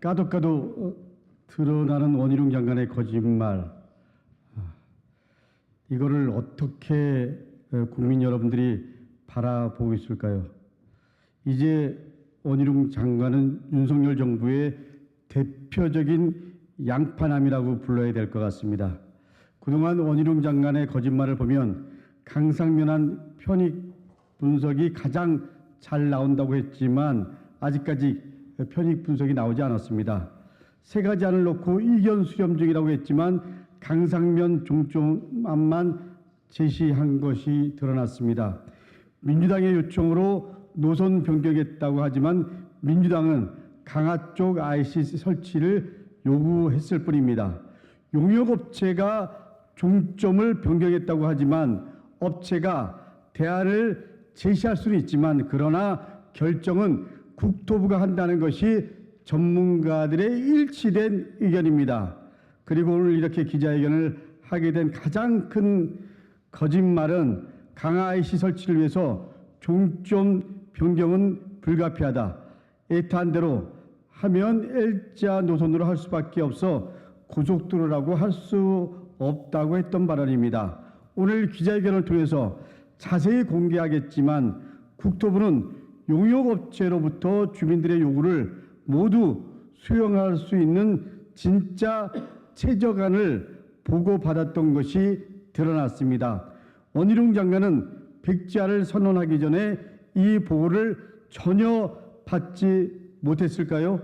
까도 드러나는 원희룡 장관의 거짓말, 이거를 어떻게 국민 여러분들이 바라보고 있을까요? 이제 원희룡 장관은 윤석열 정부의 대표적인 양파남이라고 불러야 될 것 같습니다. 그동안 원희룡 장관의 거짓말을 보면 강상면한 편익 분석이 가장 잘 나온다고 했지만 아직까지 편익 분석이 나오지 않았습니다. 세 가지 안을 놓고 이견 수렴 중이라고 했지만 강상면 종점안만 제시한 것이 드러났습니다. 민주당의 요청으로 노선 변경했다고 하지만 민주당은 강화 쪽 IC 설치를 요구했을 뿐입니다. 용역업체가 종점을 변경했다고 하지만 업체가 대안을 제시할 수는 있지만 그러나 결정은 국토부가 한다는 것이 전문가들의 일치된 의견입니다. 그리고 오늘 이렇게 기자회견을 하게 된 가장 큰 거짓말은 강화 IC 설치를 위해서 종점 변경은 불가피하다. 애타한 대로 하면 L자 노선으로 할 수밖에 없어 고속도로라고 할 수 없다고 했던 발언입니다. 오늘 기자회견을 통해서 자세히 공개하겠지만 국토부는 용역업체로부터 주민들의 요구를 모두 수용할 수 있는 진짜 최저간을 보고받았던 것이 드러났습니다. 원희룡 장관은 백지화를 선언하기 전에 이 보고를 전혀 받지 못했을까요?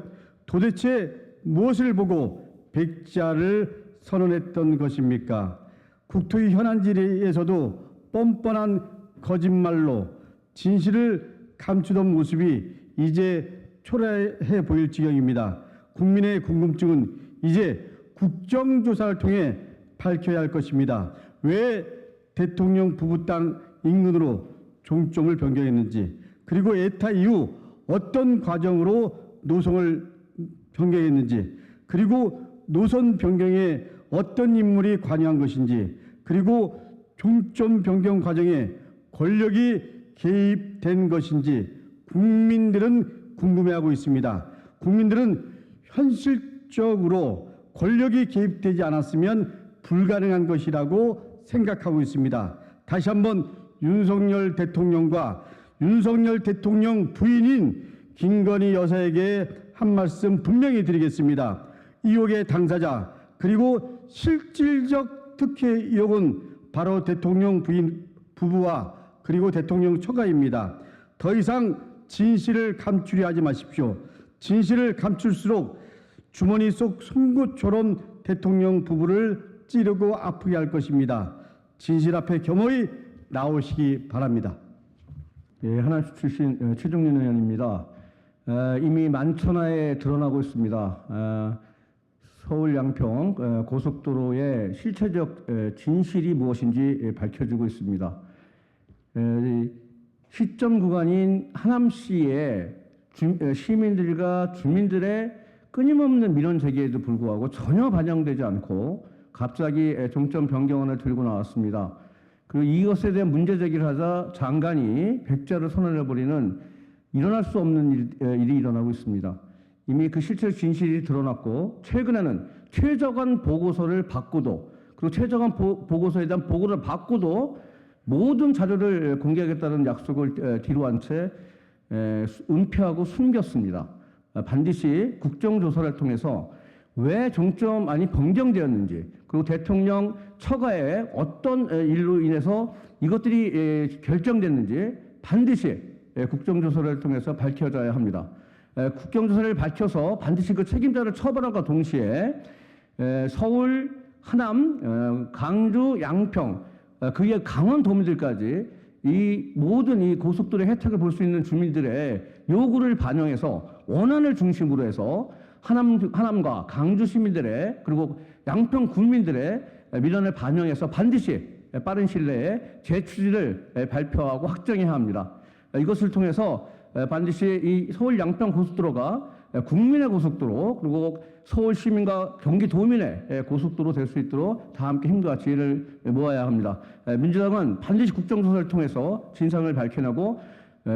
도대체 무엇을 보고 백지화를 선언했던 것입니까? 국토위 현안 질의에서도 뻔뻔한 거짓말로 진실을 감추던 모습이 이제 초라해 보일 지경입니다. 국민의 궁금증은 이제 국정조사를 통해 밝혀야 할 것입니다. 왜 대통령 부부 땅 인근으로 종점을 변경했는지, 그리고 에타 이후 어떤 과정으로 노선을 변경했는지, 그리고 노선 변경에 어떤 인물이 관여한 것인지, 그리고 종점 변경 과정에 권력이 개입된 것인지 국민들은 궁금해하고 있습니다. 국민들은 현실적으로 권력이 개입되지 않았으면 불가능한 것이라고 생각하고 있습니다. 다시 한번 윤석열 대통령과 윤석열 대통령 부인인 김건희 여사에게 한 말씀 분명히 드리겠습니다. 의혹의 당사자 그리고 실질적 특혜 의혹은 바로 대통령 부인 부부와 그리고 대통령 처가입니다. 더 이상 진실을 감추려 하지 마십시오. 진실을 감출수록 주머니 속 송곳처럼 대통령 부부를 찌르고 아프게 할 것입니다. 진실 앞에 겸허히 나오시기 바랍니다. 예, 하나씩 출신 최종윤 의원입니다. 이미 만천하에 드러나고 있습니다. 서울 양평 고속도로의 실체적 진실이 무엇인지 밝혀지고 있습니다. 시점 구간인 하남시의 시민들과 주민들의 끊임없는 민원 제기에도 불구하고 전혀 반영되지 않고 갑자기 종점 변경안을 들고 나왔습니다. 그리고 이것에 대한 문제 제기를 하자 장관이 백지화를 선언해버리는 일어날 수 없는 일이 일어나고 있습니다. 이미 그 실체 진실이 드러났고 최근에는 최저간 보고서를 받고도 그리고 최저간 보고서에 대한 보고를 받고도 모든 자료를 공개하겠다는 약속을 뒤로한 채 은폐하고 숨겼습니다. 반드시 국정조사를 통해서 왜 종점안이 변경되었는지 그리고 대통령 처가에 어떤 일로 인해서 이것들이 결정됐는지 반드시 국정조사를 통해서 밝혀져야 합니다. 국정조사를 밝혀서 반드시 그 책임자를 처벌함과 동시에 서울, 하남, 강주, 양평, 그게 강원 도민들까지 이 모든 이 고속도로의 혜택을 볼 수 있는 주민들의 요구를 반영해서 원안을 중심으로 해서 하남과 강주 시민들의 그리고 양평 국민들의 민원을 반영해서 반드시 빠른 시일 내에 재추진을 발표하고 확정해야 합니다. 이것을 통해서 반드시 이 서울 양평 고속도로가 국민의 고속도로 그리고 서울 시민과 경기도민의 고속도로 될 수 있도록 다 함께 힘과 지혜를 모아야 합니다. 민주당은 반드시 국정조사를 통해서 진상을 밝혀내고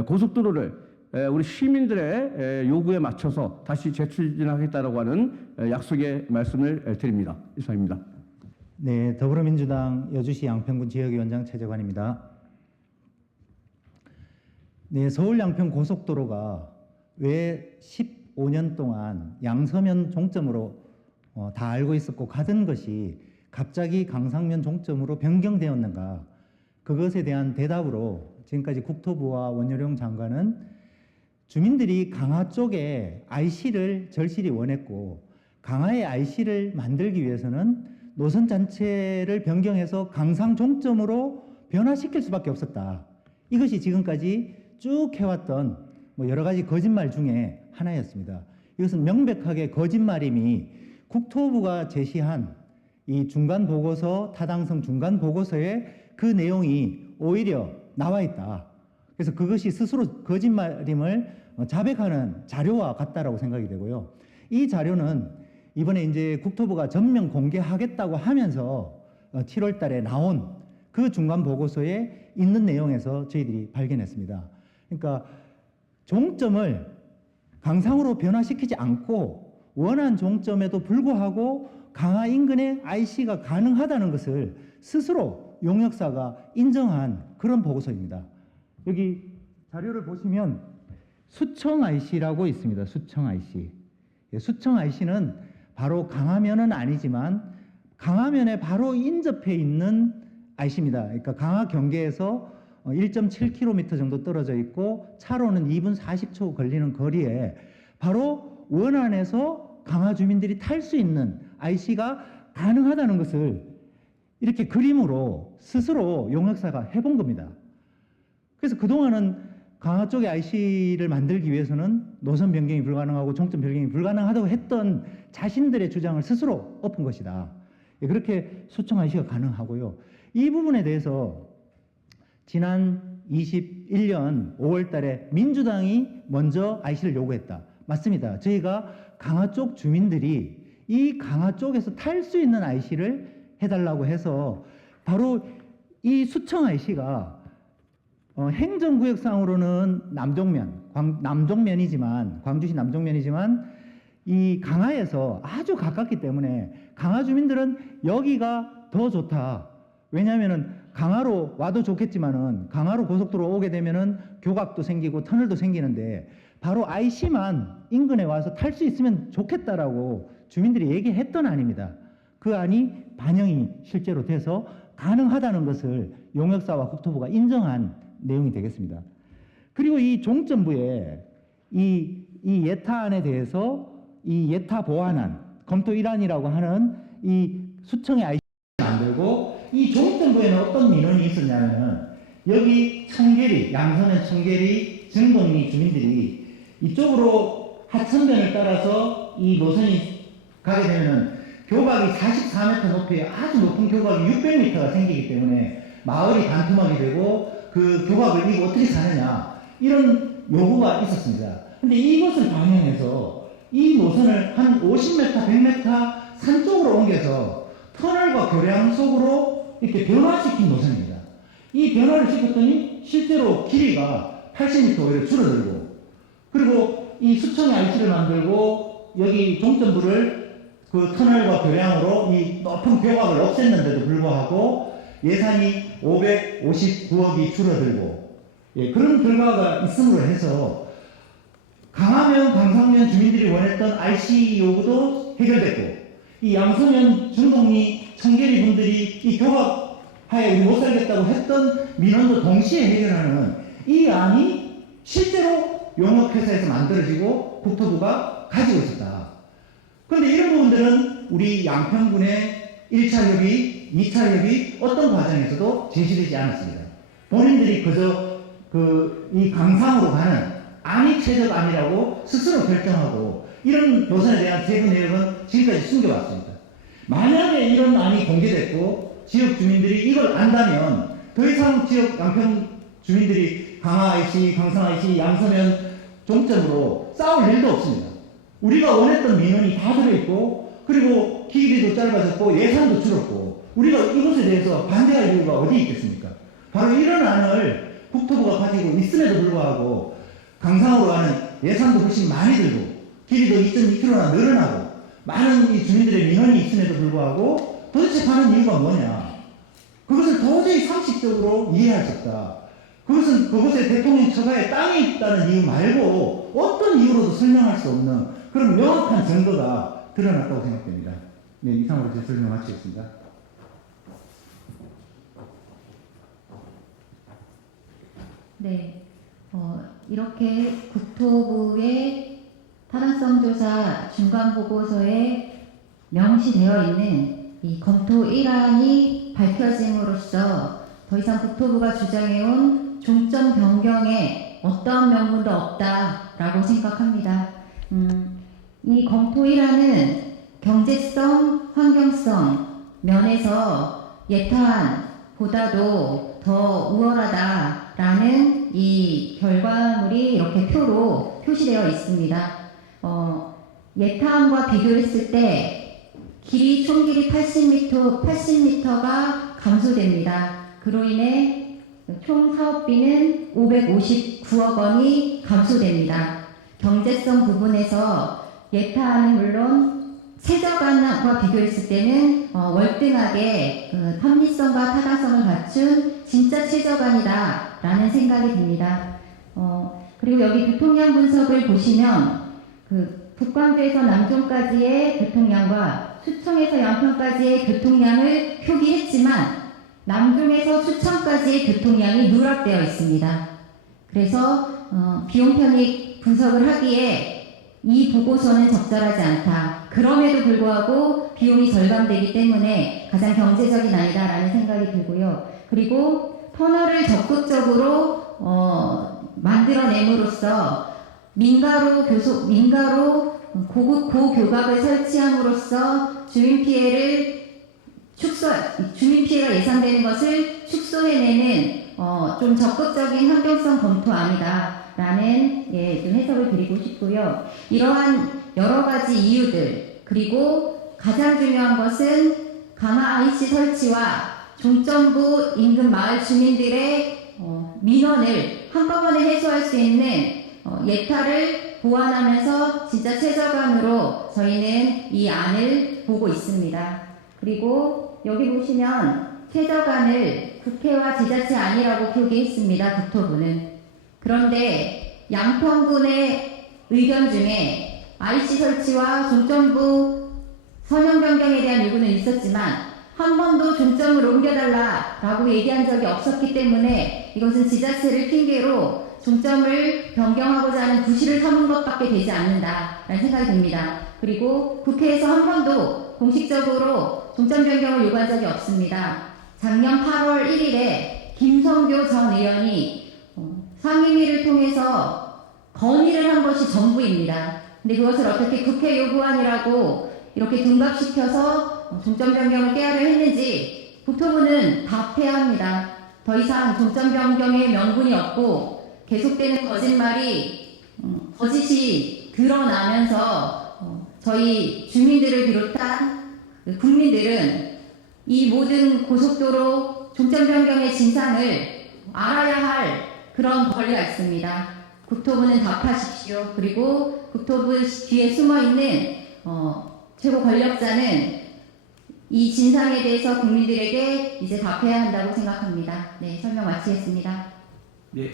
고속도로를 우리 시민들의 요구에 맞춰서 다시 재추진하겠다라고 하는 약속의 말씀을 드립니다. 이상입니다. 네, 더불어민주당 여주시 양평군 지역위원장 최재관입니다. 네, 서울 양평 고속도로가 왜 15년 동안 양서면 종점으로 다 알고 있었고 가던 것이 갑자기 강상면 종점으로 변경되었는가? 그것에 대한 대답으로 지금까지 국토부와 원효룡 장관은 주민들이 강화 쪽에 IC를 절실히 원했고 강화의 IC를 만들기 위해서는 노선 자체를 변경해서 강상 종점으로 변화시킬 수밖에 없었다. 이것이 지금까지 쭉 해왔던 여러 가지 거짓말 중에 하나였습니다. 이것은 명백하게 거짓말임이 국토부가 제시한 이 중간 보고서, 타당성 중간 보고서에 그 내용이 오히려 나와 있다. 그래서 그것이 스스로 거짓말임을 자백하는 자료와 같다라고 생각이 되고요. 이 자료는 이번에 이제 국토부가 전면 공개하겠다고 하면서 7월 달에 나온 그 중간 보고서에 있는 내용에서 저희들이 발견했습니다. 그러니까 종점을 강상으로 변화시키지 않고 원한 종점에도 불구하고 강화 인근에 IC가 가능하다는 것을 스스로 용역사가 인정한 그런 보고서입니다. 여기 자료를 보시면 수청 IC라고 있습니다. 수청 IC. 수청 IC는 바로 강화면은 아니지만 강화면에 바로 인접해 있는 IC입니다. 그러니까 강화 경계에서 1.7km 정도 떨어져 있고 차로는 2분 40초 걸리는 거리에 바로 원안에서 강화 주민들이 탈 수 있는 IC가 가능하다는 것을 이렇게 그림으로 스스로 용역사가 해본 겁니다. 그래서 그동안은 강화 쪽에 IC를 만들기 위해서는 노선 변경이 불가능하고 종점 변경이 불가능하다고 했던 자신들의 주장을 스스로 엎은 것이다. 그렇게 수청 IC가 가능하고요. 이 부분에 대해서 지난 21년 5월 달에 민주당이 먼저 IC를 요구했다. 맞습니다. 저희가 강화 쪽 주민들이 이 강화 쪽에서 탈 수 있는 IC를 해달라고 해서 바로 이 수청 IC가 행정구역상으로는 남종면이지만 광주시 남종면이지만 이 강화에서 아주 가깝기 때문에 강화 주민들은 여기가 더 좋다. 왜냐하면은 강화로 와도 좋겠지만은 강화로 고속도로 오게 되면은 교각도 생기고 터널도 생기는데 바로 IC만 인근에 와서 탈 수 있으면 좋겠다라고 주민들이 얘기했던 안입니다. 그 안이 반영이 실제로 돼서 가능하다는 것을 용역사와 국토부가 인정한 내용이 되겠습니다. 그리고 이 종점부에 이 예타안에 대해서 이 예타 보완안 검토 일환이라고 하는 이 수청의 IC를 만들고 이 종점부에는 어떤 민원이 있었냐면 여기 청계리, 양서면 청계리, 정동리 주민들이 이쪽으로 하천변을 따라서 이 노선이 가게 되면은 교각이 44m 높이의 아주 높은 교각이 600m가 생기기 때문에 마을이 반토막이 되고 그 교각을 이거 어떻게 사느냐 이런 요구가 있었습니다. 근데 이것을 반영해서 이 노선을 한 50m, 100m 산 쪽으로 옮겨서 터널과 교량 속으로 이렇게 변화시킨 노선입니다. 이 변화를 시켰더니 실제로 길이가 80m 오히려 줄어들고 그리고 이 수청의 IC를 만들고 여기 종점부를 그 터널과 교량으로 이 높은 교각을 없앴는데도 불구하고 예산이 559억이 줄어들고 그런 결과가 있음으로 해서 강화면, 강상면 주민들이 원했던 IC 요구도 해결됐고 이 양서면, 중동리, 청계리 분들이 이 교각하에 우리 못 살겠다고 했던 민원도 동시에 해결하는 이 안이 실제로 용역회사에서 만들어지고 국토부가 가지고 있었다. 그런데 이런 부분들은 우리 양평군의 1차 협의, 2차 협의 어떤 과정에서도 제시되지 않았습니다. 본인들이 그저 이 강상으로 가는 안이 최적안이라고 스스로 결정하고 이런 노선에 대한 세부 내역은 지금까지 숨겨왔습니다. 만약에 이런 안이 공개됐고 지역 주민들이 이걸 안다면 더 이상 지역 양평 주민들이 강화 IC, 강상 IC, 양서면 종점으로 싸울 일도 없습니다. 우리가 원했던 민원이 다 들어있고 그리고 길이도 짧아졌고 예산도 줄었고 우리가 이것에 대해서 반대할 이유가 어디 있겠습니까? 바로 이런 안을 국토부가 가지고 있음에도 불구하고 강상으로 가는 예산도 훨씬 많이 들고 길이도 2.2km나 늘어나고 많은 이 주민들의 민원이 있음에도 불구하고 도대체 가는 이유가 뭐냐? 그것을 도저히 상식적으로 이해할 수 없다. 그것은 그곳에 대통령 처가에 땅이 있다는 이유 말고 어떤 이유로도 설명할 수 없는 그런 명확한 증거가 드러났다고 생각됩니다. 네, 이상으로 제 설명 마치겠습니다. 네, 이렇게 국토부의 타당성 조사 중간 보고서에 명시되어 있는 이 검토 1안이 밝혀짐으로써 더 이상 국토부가 주장해온 종점 변경에 어떠한 명분도 없다라고 생각합니다. 이 검토 1안은 경제성, 환경성 면에서 예타안보다도 더 우월하다라는 이 결과물이 이렇게 표로 표시되어 있습니다. 예타안과 비교했을 때 길이 총길이 80m가 감소됩니다. 그로 인해 총 사업비는 559억 원이 감소됩니다. 경제성 부분에서 예타안은 물론 최저가와 비교했을 때는 월등하게 합리성과 타당성을 갖춘 진짜 최저간이다라는 생각이 듭니다. 그리고 여기 교통량 분석을 보시면 북광주에서 남종까지의 교통량과 수청에서 양평까지의 교통량을 표기했지만 남종에서 수청까지의 교통량이 누락되어 있습니다. 그래서 비용 편익 분석을 하기에 이 보고서는 적절하지 않다. 그럼에도 불구하고 비용이 절감되기 때문에 가장 경제적인 아니다라는 생각이 들고요. 그리고 터널을 적극적으로 만들어냄으로써 민가로 고교각을 설치함으로써 주민 피해가 예상되는 것을 축소해내는 좀 적극적인 환경성 검토안이다라는 좀 해석을 드리고 싶고요. 이러한 여러 가지 이유들 그리고 가장 중요한 것은 강화 IC 설치와 종점부 인근 마을 주민들의 민원을 한꺼번에 해소할 수 있는 예타를 보완하면서 진짜 최저간으로 저희는 이 안을 보고 있습니다. 그리고 여기 보시면 최저간을 국회와 지자체 안이라고 표기했습니다. 국토부는. 그런데 양평군의 의견 중에 IC 설치와 종점부 선형 변경에 대한 요구는 있었지만 한 번도 종점을 옮겨달라라고 얘기한 적이 없었기 때문에 이것은 지자체를 핑계로 종점을 변경하고자 하는 구실을 삼은 것밖에 되지 않는다라는 생각이 듭니다. 그리고 국회에서 한 번도 공식적으로 종점 변경을 요구한 적이 없습니다. 작년 8월 1일에 김성교 전 의원이 상임위를 통해서 건의를 한 것이 전부입니다. 근데 그것을 어떻게 국회 요구안이라고 이렇게 둔갑시켜서 종점 변경을 깨야를 했는지 국토부는 답해야 합니다. 더 이상 종점 변경의 명분이 없고 계속되는 거짓이 드러나면서 저희 주민들을 비롯한 국민들은 이 모든 고속도로 종점 변경의 진상을 알아야 할 그런 권리가 있습니다. 국토부는 답하십시오. 그리고 국토부 뒤에 숨어있는 최고 권력자는 이 진상에 대해서 국민들에게 이제 답해야 한다고 생각합니다. 네, 설명 마치겠습니다. 네,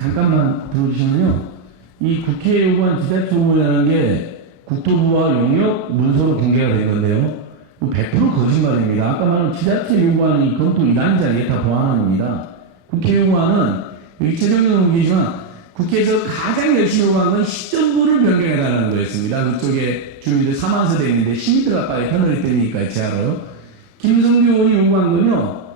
잠깐만 들어주시면요. 이 국회에 요구한 지자체 공모라는 게 국토부와 용역 문서로 공개가 된 건데요. 100% 거짓말입니다. 아까 말한 지자체 요구하는 이 검토 1안짜리 다 보완안입니다. 국회 요구안은 일체적인 의미지만 국회에서 가장 열심히 요구한 건 시점부를 변경해달라는 거였습니다. 그쪽에 주민들 4만 세대 있는데 10m 가까이 터널이 되니까 제하로요. 김성규 의원이 요구한 건요.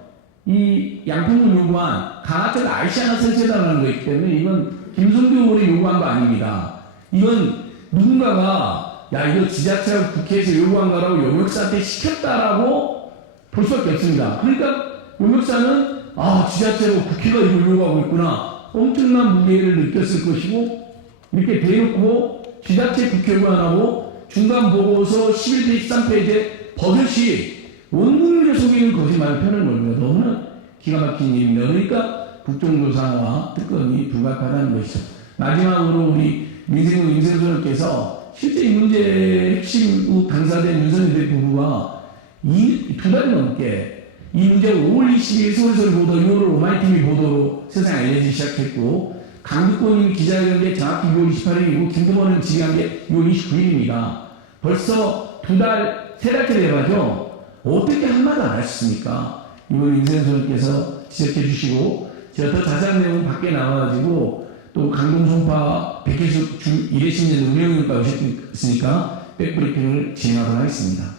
이 양평군 요구안 강화철 IC 하나 설치해달라는 거기 때문에 이건 김성규 의원이 요구한 거 아닙니다. 이건 누군가가 야 이거 지자체가 국회에서 요구한 거라고 용역사한테 시켰다라고 볼 수밖에 없습니다. 그러니까 용역사는 지자체로 국회가 이걸 요구하고 있구나. 엄청난 무게를 느꼈을 것이고 이렇게 대놓고 지자체 국회 요구안하고 중간 보고서 11페이지 13페이지에 버젓이 원국민을 속이는 거짓말을 펴는 겁니다. 너무나 기가 막힌 일입니다. 그러니까 국정조사와 특검이 불가피하다는 것이죠. 마지막으로 우리 민생국 임세수님께서 실제 이 문제의 핵심 당사자인 윤석열 대통령과 이 2달 넘게 이 문제가 5월 20일 서울서울 보도, 6월 오마이TV 보도로 세상에 알려지기 시작했고, 강두권님 기자회견 정확히 6월 28일이고, 김두관은 지휘한 게 6월 29일입니다. 벌써 2달, 3달째 돼가죠. 어떻게 한마디 안 하셨습니까? 이번 임세수님께서 지적해 주시고, 제가 더 자세한 내용은 밖에 나와가지고, 또 강동송파 백혜수 주 1회신년 운영위원과 오셨으니까 백브리핑을 진행하도록 하겠습니다.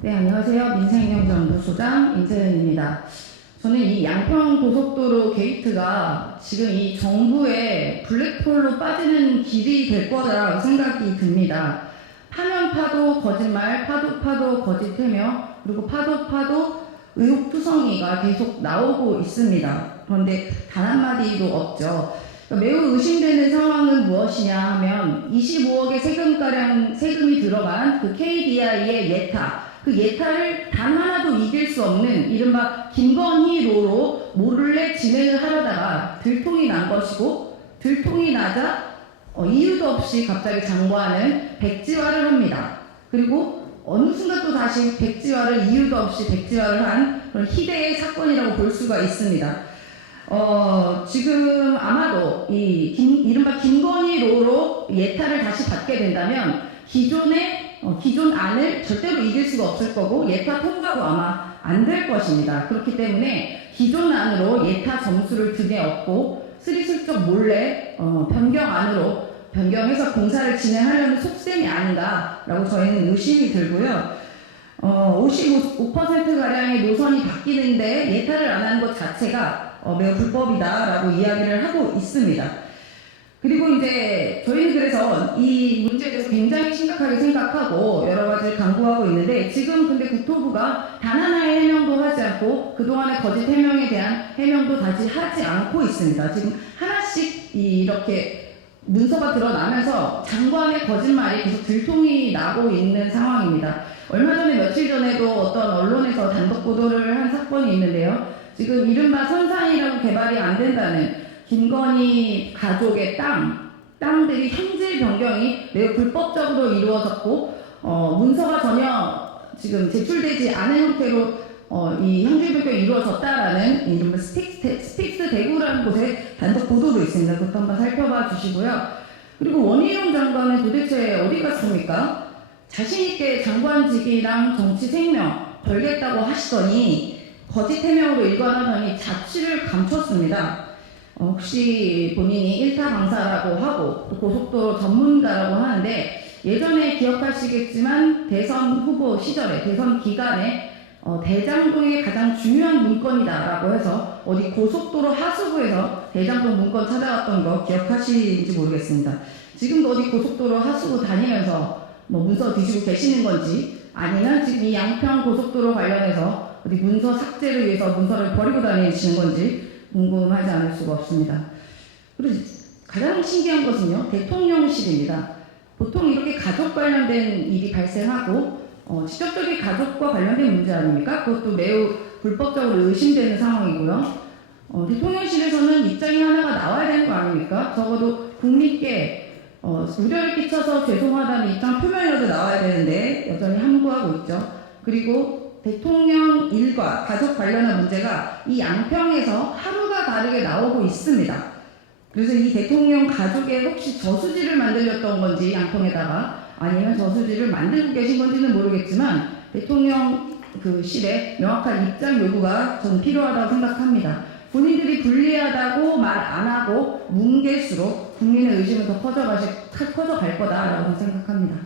네, 안녕하세요. 민생경제연구소장 임세은입니다. 저는 이 양평 고속도로 게이트가 지금 이 정부의 블랙홀로 빠지는 길이 될 거라고 생각이 듭니다. 파면 파도 거짓말, 파도 파도 거짓해며, 그리고 파도 의혹투성이가 계속 나오고 있습니다. 그런데 단 한마디도 없죠. 매우 의심되는 상황은 무엇이냐 하면 25억의 세금이 들어간 그 KDI의 예타, 그 예타를 단 하나도 이길 수 없는 이른바 김건희로로 몰래 진행을 하려다가 들통이 난 것이고, 들통이 나자 이유도 없이 갑자기 장관은 백지화를 합니다. 그리고 어느 순간 또 다시 이유도 없이 백지화를 한 그런 희대의 사건이라고 볼 수가 있습니다. 지금 아마도 이른바 김건희로로 예타를 다시 받게 된다면 기존 안을 절대로 이길 수가 없을 거고, 예타 통과도 아마 안 될 것입니다. 그렇기 때문에 기존 안으로 예타 점수를 등에 업고 스리슬쩍 몰래 변경해서 공사를 진행하려는 속셈이 아닌가라고 저희는 의심이 들고요. 55%가량의 노선이 바뀌는데 예타를 안 하는 것 자체가 매우 불법이다라고 이야기를 하고 있습니다. 그리고 이제 저희는 그래서 이 문제에 대해서 굉장히 심각하게 생각하고 여러 가지를 강구하고 있는데, 지금 근데 국토부가 단 하나의 해명도 하지 않고 그동안의 거짓 해명에 대한 해명도 다시 하지 않고 있습니다. 지금 하나씩 이렇게 문서가 드러나면서 장관의 거짓말이 계속 들통이 나고 있는 상황입니다. 얼마 전에 며칠 전에도 어떤 언론에서 단독 보도를 한 사건이 있는데요. 지금 이른바 선산이라고 개발이 안 된다는 김건희 가족의 땅들이 현재 변경이 매우 불법적으로 이루어졌고, 문서가 전혀 지금 제출되지 않은 형태로 이 현재 변경이 이루어졌다라는 이른바 스픽스 대구라는 곳에 단독 보도도 있습니다. 그것도 한번 살펴봐 주시고요. 그리고 원희룡 장관은 도대체 어디 갔습니까? 자신있게 장관직이랑 정치 생명 걸겠다고 하시더니 거짓 해명으로 일관하더니 자취를 감췄습니다. 혹시 본인이 일타 강사라고 하고 또 고속도로 전문가라고 하는데, 예전에 기억하시겠지만 대선 후보 시절에, 대선 기간에 대장동의 가장 중요한 문건이다라고 해서 어디 고속도로 하수구에서 대장동 문건 찾아왔던 거 기억하시는지 모르겠습니다. 지금도 어디 고속도로 하수구 다니면서 문서 뒤지고 계시는 건지, 아니면 지금 이 양평 고속도로 관련해서 어디 문서 삭제를 위해서 문서를 버리고 다니시는 건지 궁금하지 않을 수가 없습니다. 그리고 가장 신기한 것은요, 대통령실입니다. 보통 이렇게 가족 관련된 일이 발생하고 직접적인 가족과 관련된 문제 아닙니까? 그것도 매우 불법적으로 의심되는 상황이고요. 대통령실에서는 입장이 하나가 나와야 되는 거 아닙니까? 적어도 국민께 우려를 끼쳐서 죄송하다는 입장 표명이라도 나와야 되는데 여전히 함구하고 있죠. 그리고 대통령 일과 가족 관련한 문제가 이 양평에서 하루가 다르게 나오고 있습니다. 그래서 이 대통령 가족에 혹시 저수지를 만들렸던 건지, 양평에다가, 아니면 저수지를 만들고 계신 건지는 모르겠지만 대통령 실에 명확한 입장 요구가 저는 필요하다고 생각합니다. 본인들이 불리하다고 말 안 하고 뭉갤수록 국민의 의심은 더 커져갈 거다라고 생각합니다.